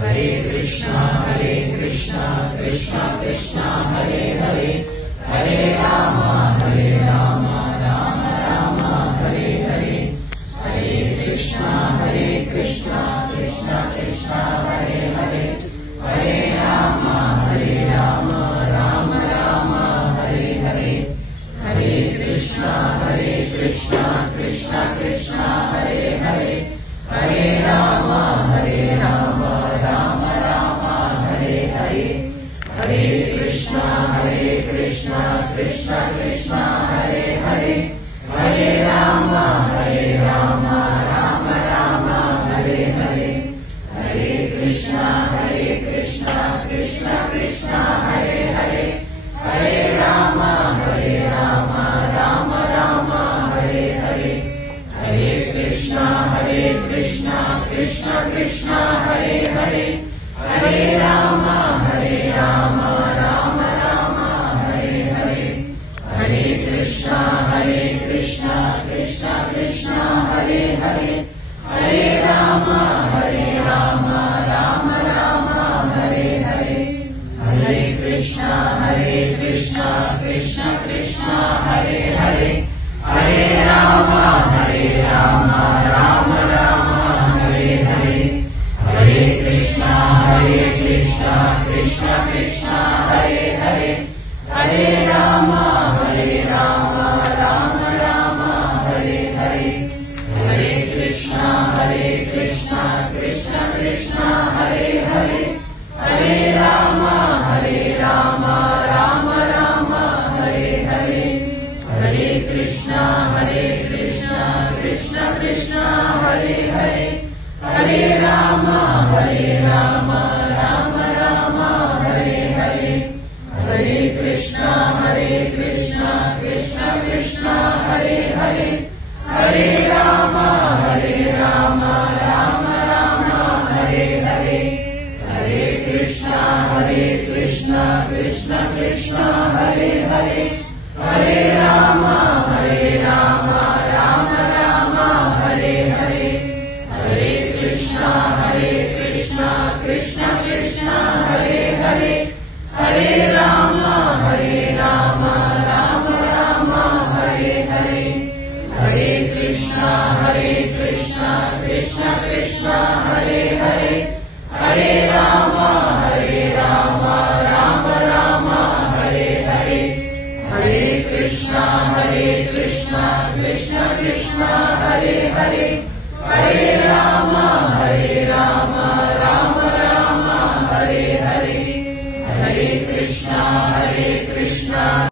Hare Krishna Krishna Krishna Hare Hare, Hare Ram Ram Ram Hare Hare, Hare Krishna Krishna Krishna Hare Hare, Hare Ram Ram Ram Hare Hare, Hare Krishna Krishna Krishna Hare Hare, Hare Ram Ram Ram Hare Hare, Hare Krishna Krishna Krishna Hare Hare, Hare Ram Ram Ram Hare Hare, Hare Krishna Krishna Krishna Hare Hare, Hare Ram Ram Ram Hare Hare, Hare Krishna Krishna Krishna Hare Hare, Hare Ram Ram Ram Hare Hare, Hare Krishna Krishna Krishna Hare Hare, Hare Ram Ram Ram Hare Hare, Hare Krishna Krishna Krishna Hare Hare, Hare Ram Ram Ram Hare Hare, Hare Krishna Krishna Krishna Hare Hare, Hare Ram Ram Ram Hare Hare, Hare Krishna Krishna Krishna Hare Hare, Hare Ram Ram Ram Hare Hare, Hare Krishna Krishna Krishna Hare Hare, Hare Ram Ram Ram Hare Hare, Hare Krishna Krishna Krishna Hare Hare, Hare Ram Ram Ram Hare Hare, Hare Krishna Krishna Krishna Hare Hare, Hare Ram Ram Ram Hare Hare, Hare Krishna Krishna Krishna Hare Hare, Hare Ram Ram Ram Hare Hare, Hare Krishna Krishna Krishna Hare Hare, Hare Ram Ram Ram Hare Hare, Hare Krishna Krishna Krishna Hare Hare, Hare Ram Ram Ram Hare Hare, Hare Krishna